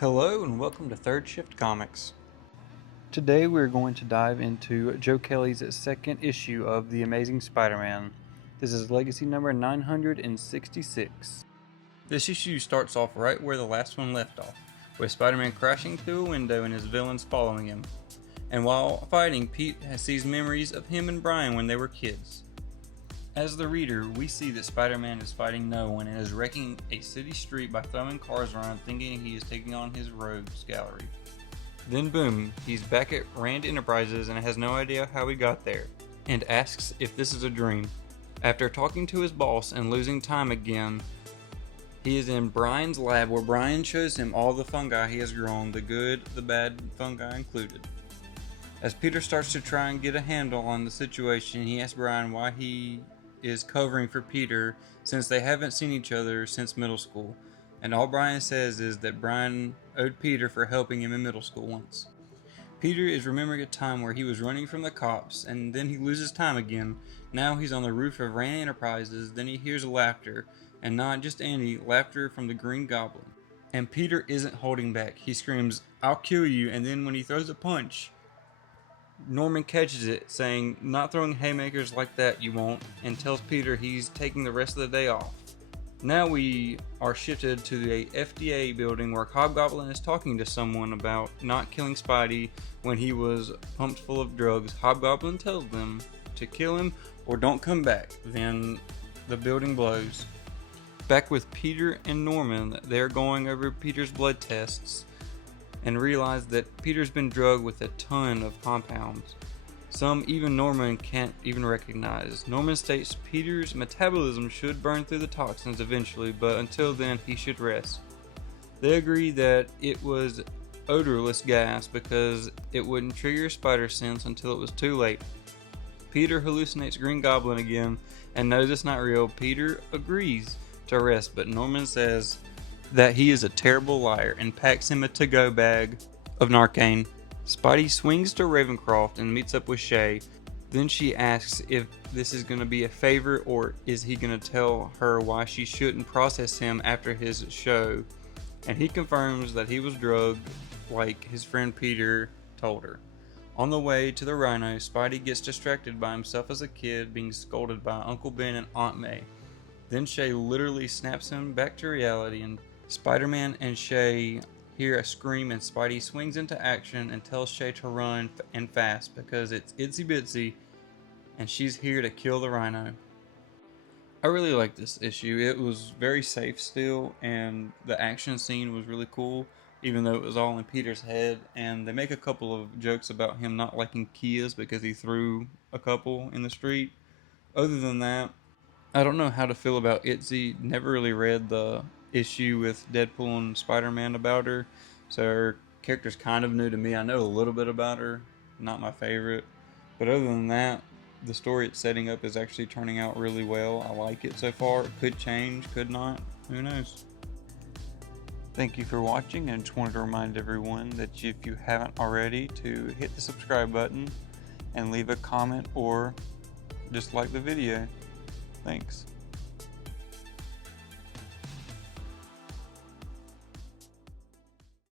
Hello and welcome to Third Shift Comics. Today we're going to dive into Joe Kelly's second issue of The Amazing Spider-Man. This is legacy number 966. This issue starts off right where the last one left off, with Spider-Man crashing through a window and his villains following him. And while fighting, Pete sees memories of him and Brian when they were kids. As the reader, we see that Spider-Man is fighting no one and is wrecking a city street by throwing cars around thinking he is taking on his rogues gallery. Then boom, he's back at Rand Enterprises and has no idea how he got there, and asks if this is a dream. After talking to his boss and losing time again, he is in Brian's lab where Brian shows him all the fungi he has grown, the good, the bad fungi included. As Peter starts to try and get a handle on the situation, he asks Brian why he is covering for Peter since they haven't seen each other since middle school, and all Brian says is that Brian owed Peter for helping him in middle school once. Peter is remembering a time where he was running from the cops and then he loses time again. Now he's on the roof of Rand Enterprises, then he hears laughter, and not just any laughter from the Green Goblin. And Peter isn't holding back. He screams, "I'll kill you," and then when he throws a punch, Norman catches it, saying, "Not throwing haymakers like that, you won't," and tells Peter he's taking the rest of the day off. Now we are shifted to the FDA building where Hobgoblin is talking to someone about not killing Spidey when he was pumped full of drugs. Hobgoblin tells them to kill him or don't come back. Then the building blows. Back with Peter and Norman, they're going over Peter's blood tests and realize that Peter's been drugged with a ton of compounds. Some even Norman can't even recognize. Norman states Peter's metabolism should burn through the toxins eventually, but until then he should rest. They agree that it was odorless gas because it wouldn't trigger spider sense until it was too late. Peter hallucinates Green Goblin again and knows it's not real. Peter agrees to rest, but Norman says that he is a terrible liar and packs him a to-go bag of Narcan. Spidey swings to Ravencroft and meets up with Shay. Then she asks if this is going to be a favor or is he going to tell her why she shouldn't process him after his show. And he confirms that he was drugged like his friend Peter told her. On the way to the Rhino, Spidey gets distracted by himself as a kid being scolded by Uncle Ben and Aunt May. Then Shay literally snaps him back to reality, and Spider-Man and Shay hear a scream and Spidey swings into action and tells Shay to run and fast because it's Itsy Bitsy and she's here to kill the Rhino. I really like this issue. It was very safe still and the action scene was really cool even though it was all in Peter's head, and they make a couple of jokes about him not liking Kias because he threw a couple in the street. Other than that, I don't know how to feel about Itzy. Never really read the issue with Deadpool and Spider-Man about her, so her character's kind of new to me. I know a little bit about her, not my favorite, but other than that, the story it's setting up is actually turning out really well. I like it so far. It could change, could not, who knows. Thank you for watching, and just wanted to remind everyone that if you haven't already, to hit the subscribe button and leave a comment or just like the video. Thanks.